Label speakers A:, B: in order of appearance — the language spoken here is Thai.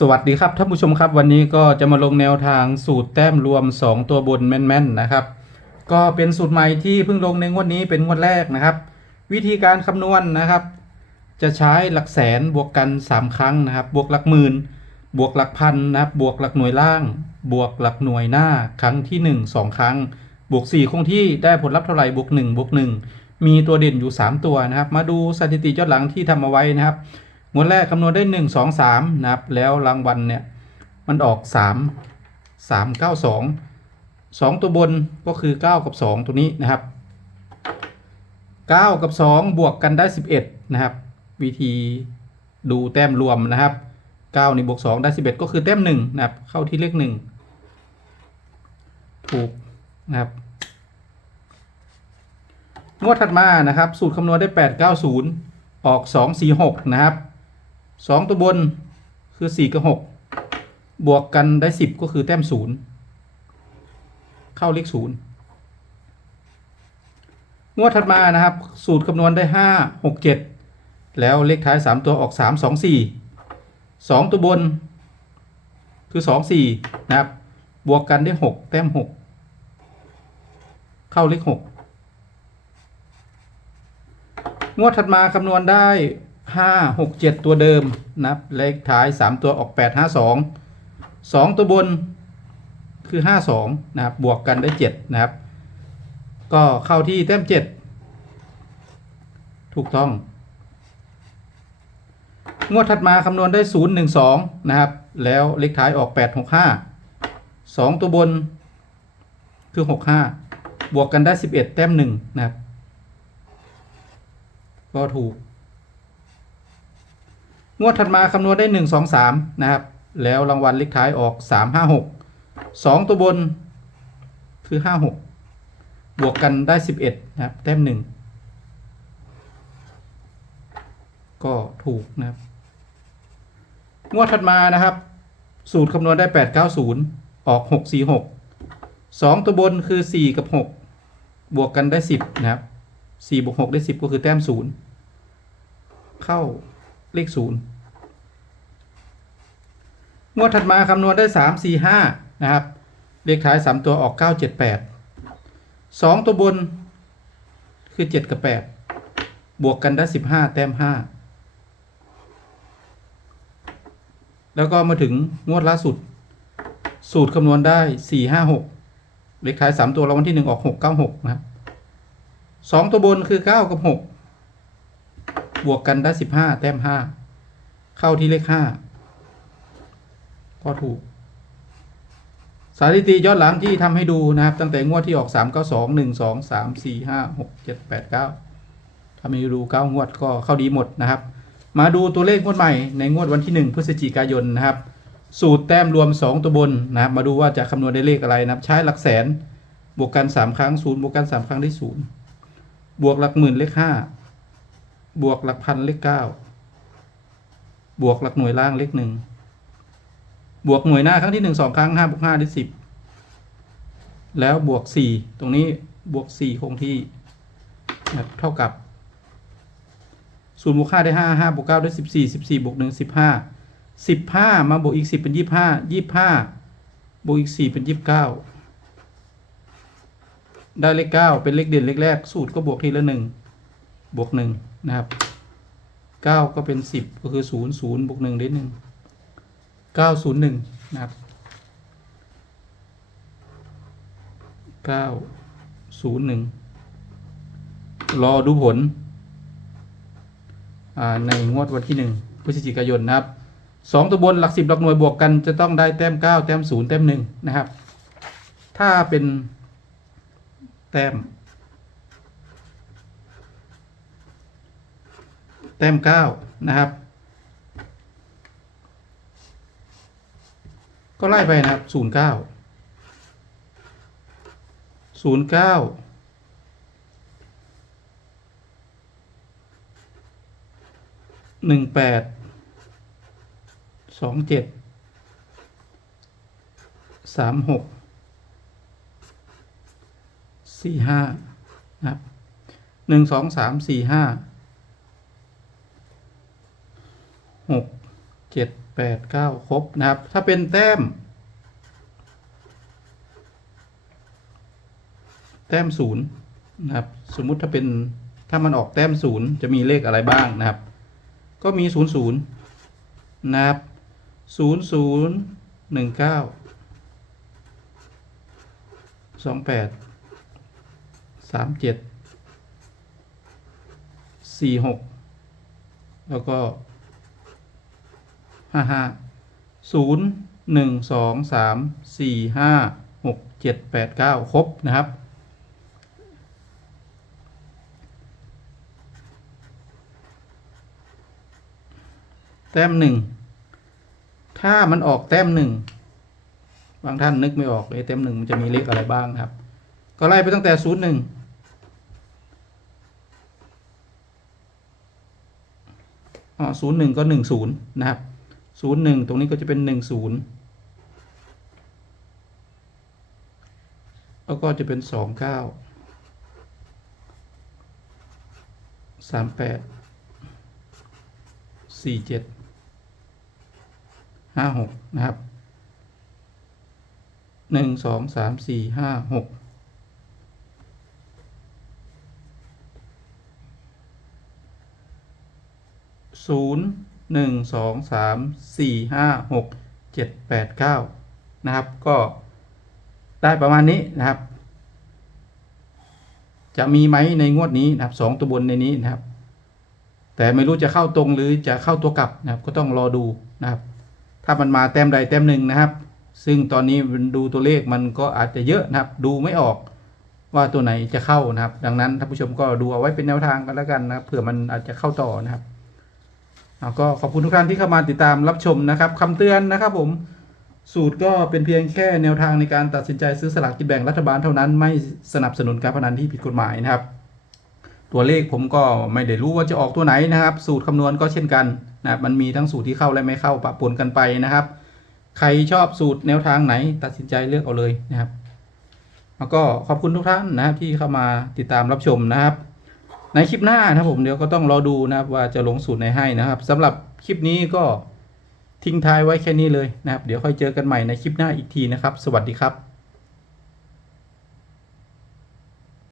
A: สวัสดีครับท่านผู้ชมครับวันนี้ก็จะมาลงแนวทางสูตรแต้มรวม 2 ตัวบนแม่นๆนะครับ ก็เป็นสูตรใหม่ที่เพิ่งลงในงวดนี้เป็นงวดแรกนะครับ วิธีการคำนวณนะครับ จะใช้หลักแสนบวกกัน 3 ครั้งนะครับ บวกหลักหมื่นบวกหลักพันนะครับ บวกหลักหน่วยล่าง บวกหลักหน่วยหน้าครั้งที่ 1 2 ครั้ง บวก 4 คงที่ได้ผลลัพธ์เท่าไหร่บวก1บวก1มีตัวเด่นอยู่ 3 ตัวนะครับ มาดูสถิติยอนหลังที่ทำเอาไว้นะครับ งวดแรกคำนวณได้ 1 2 3 นะครับ แล้วรางวัลเนี่ย มันออก 3 3 9 2 2 ตัวบนก็คือ 9 กับ 2 ตัวนี้นะครับ 9 กับ 2 บวกกันได้ 11 นะครับ วิธีดูแต้มรวมนะครับ 9 นี่บวก 2 ได้ 11 ก็คือแต้ม1นะครับ เข้าที่เลข 1 ถูกนะครับงวดถัดมานะครับ สูตรคำนวณได้ 8 9 0 ออก 2 4 6 นะครับ สองตัวบนคือสี่กับหกบวกกันได้สิบก็คือแต้มศูนย์เข้าเลขศูนย์งวดถัดมานะครับ สูตรคำนวณได้ห้าหกเจ็ดแล้วเลขท้ายสามตัวออกสามสองสี่สองตัวบน คือสองสี่นะครับ บวกกันได้หกแต้มหกเข้าเลขหกงวดถัดมาคำนวณได้ ห้าหกเจ็ดตัวเดิมนะครับเลขท้ายสามตัวออกแปดห้าสองสองตัวบนคือห้าสองนะครับ บวกกันได้เจ็ดนะครับ ก็เข้าที่แต้มเจ็ดถูกต้อง งวดถัดมาคำนวณได้ศูนย์หนึ่งสองนะครับ แล้วเลขท้ายออกแปดหกห้าสองตัวบนคือหกห้าบวกกันได้สิบเอ็ดแต้มหนึ่งนะครับ ก็ถูก งวดถัดมาคำนวณได้หนึ่งสองสามนะครับ แล้วรางวัลเลขท้ายออกสามห้าหกสองตัวบนคือห้าหกบวกกันได้สิบเอ็ดนะครับ แต้มหนึ่งก็ถูกนะครับ งวดถัดมานะครับ สูตรคำนวณได้แปดเก้าศูนย์ออกหกสี่หกสองตัวบนคือสี่กับหกบวกกันได้สิบนะครับสี่บวกหกได้สิบก็คือแต้มศูนย์เข้า เลขศูนย์งวดถัดมาคำนวณได้สามสี่ห้านะครับ เลขท้ายสามตัวออกเก้าเจ็ดแปดสองตัวบนคือเจ็ดกับแปดบวกกันได้สิบห้าแต้มห้าแล้วก็มาถึงงวดล่าสุด สูตรคำนวณได้สี่ห้าหกเลขท้ายสามตัวรางวัลที่หนึ่งออกหกเก้าหกนะครับสองตัวบนคือเก้ากับหก บวกกันได้สิบห้าแต้มห้าเข้าที่เลขห้าก็ถูก สถิติย้อนหลังที่ทำให้ดูนะครับ ตั้งแต่งวดที่ออกสามเก้าสองหนึ่งสองสามสี่ห้าหกเจ็ดแปดเก้าทำให้ดูเก้างวดก็เข้าดีหมดนะครับ มาดูตัวเลขงวดใหม่ในงวดวันที่หนึ่งพฤศจิกายนนะครับ สูตรแต้มรวมสองตัวบนนะครับ มาดูว่าจะคำนวณได้เลขอะไรนะครับ ใช้หลักแสนบวกกันสามครั้งศูนย์บวกกันสามครั้งได้ศูนย์บวกหลักหมื่นเลขห้า บวกหลักพันเลขเก้าบวกหลักหน่วยล่างเลขหนึ่งบวกหน่วยหน้าครั้งที่หนึ่งสองครั้งห้าบวกห้าได้สิบแล้วบวกสี่ตรงนี้บวกสี่คงที่นะเท่ากับศูนย์บวกห้าได้ห้าห้าบวกเก้าได้สิบสี่สิบสี่บวกหนึ่งสิบห้าสิบห้ามาบวกอีกสิบเป็นยี่ห้ายี่ห้าบวกอีกสี่เป็นยี่สิบเก้าได้เลขเก้าเป็นเลขเด่นเลขแรกสูตรก็บวกทีละหนึ่ง บวกหนึ่งนะครับเก้าก็เป็นสิบก็คือศูนย์ศูนย์บวกหนึ่งได้หนึ่งเก้าศูนย์หนึ่งนะครับเก้าศูนย์หนึ่งรอดูผลในงวดวันที่หนึ่งพฤศจิกายนนะครับสองตัวบนหลักสิบหลักหน่วยบวกกันจะต้องได้แต้มเก้าแต้มศูนย์แต้มหนึ่งนะครับ ถ้าเป็นแต้ม แต้มเก้านะครับ ก็ไล่ไปนะครับศูนย์เก้าศูนย์เก้าหนึ่งแปดสองเจ็ดสามหกสี่ห้านะครับหนึ่งสองสามสี่ห้า หกเจ็ดแปดเก้าครบนะครับ ถ้าเป็นแต้ม แต้มศูนย์นะครับ สมมุติถ้าเป็นถ้ามันออกแต้มศูนย์จะมีเลขอะไรบ้างนะครับ ก็มีศูนย์ศูนย์นะครับศูนย์ศูนย์หนึ่งเก้าสองแปดสามเจ็ดสี่หกแล้วก็ ห้าห้าศูนย์หนึ่งสองสามสี่ห้าหกเจ็ดแปดเก้าครบนะครับ แต้มหนึ่งถ้ามันออกแต้มหนึ่งบางท่านนึกไม่ออกเลยแต้มหนึ่งมันจะมีเลขอะไรบ้างครับ ก็ไล่ไปตั้งแต่ศูนย์หนึ่งอ๋อศูนย์หนึ่งก็หนึ่งศูนย์นะครับ ศูนย์หนึ่งตรงนี้ก็จะเป็นหนึ่งศูนย์แล้วก็จะเป็นสองเก้าสามแปดสี่เจ็ดห้าหกนะครับหนึ่งสองสามสี่ห้าหกศูนย์ หนึ่งสองสามสี่ห้าหกเจ็ดแปดเก้านะครับก็ได้ประมาณนี้นะครับ จะมีไหมในงวดนี้นะครับสองตัวบนในนี้นะครับ แต่ไม่รู้จะเข้าตรงหรือจะเข้าตัวกลับนะครับ ก็ต้องรอดูนะครับ ถ้ามันมาแต้มใดแต้มหนึ่งนะครับ ซึ่งตอนนี้ดูตัวเลขมันก็อาจจะเยอะนะครับ ดูไม่ออกว่าตัวไหนจะเข้านะครับ ดังนั้นท่านผู้ชมก็ดูเอาไว้เป็นแนวทางกันแล้วกันนะครับเผื่อมันอาจจะเข้าต่อนะครับ เอาก็ขอบคุณทุกท่านที่เข้ามาติดตามรับชมนะครับคำเตือนนะครับผมสูตรก็เป็นเพียงแค่แนวทางในการตัดสินใจซื้อสลากกินแบ่งรัฐบาลเท่านั้นไม่สนับสนุนการพนันที่ผิดกฎหมายนะครับ ตัวเลขผมก็ไม่ได้รู้ว่าจะออกตัวไหนนะครับ สูตรคำนวณก็เช่นกันนะมันมีทั้งสูตรที่เข้าและไม่เข้าปะปนกันไปนะครับ ใครชอบสูตรแนวทางไหน ตัดสินใจเลือกเอาเลยนะครับ แล้วก็ขอบคุณทุกท่านนะครับที่เข้ามาติดตามรับชมนะครับ ในคลิปหน้านะครับผมเดี๋ยวก็ต้องรอดูนะครับว่าจะลงสูตรไหนให้นะครับสำหรับคลิปนี้ก็ทิ้งท้ายไว้แค่นี้เลยนะครับ เดี๋ยวค่อยเจอกันใหม่ในคลิปหน้าอีกทีนะครับ สวัสดีครับ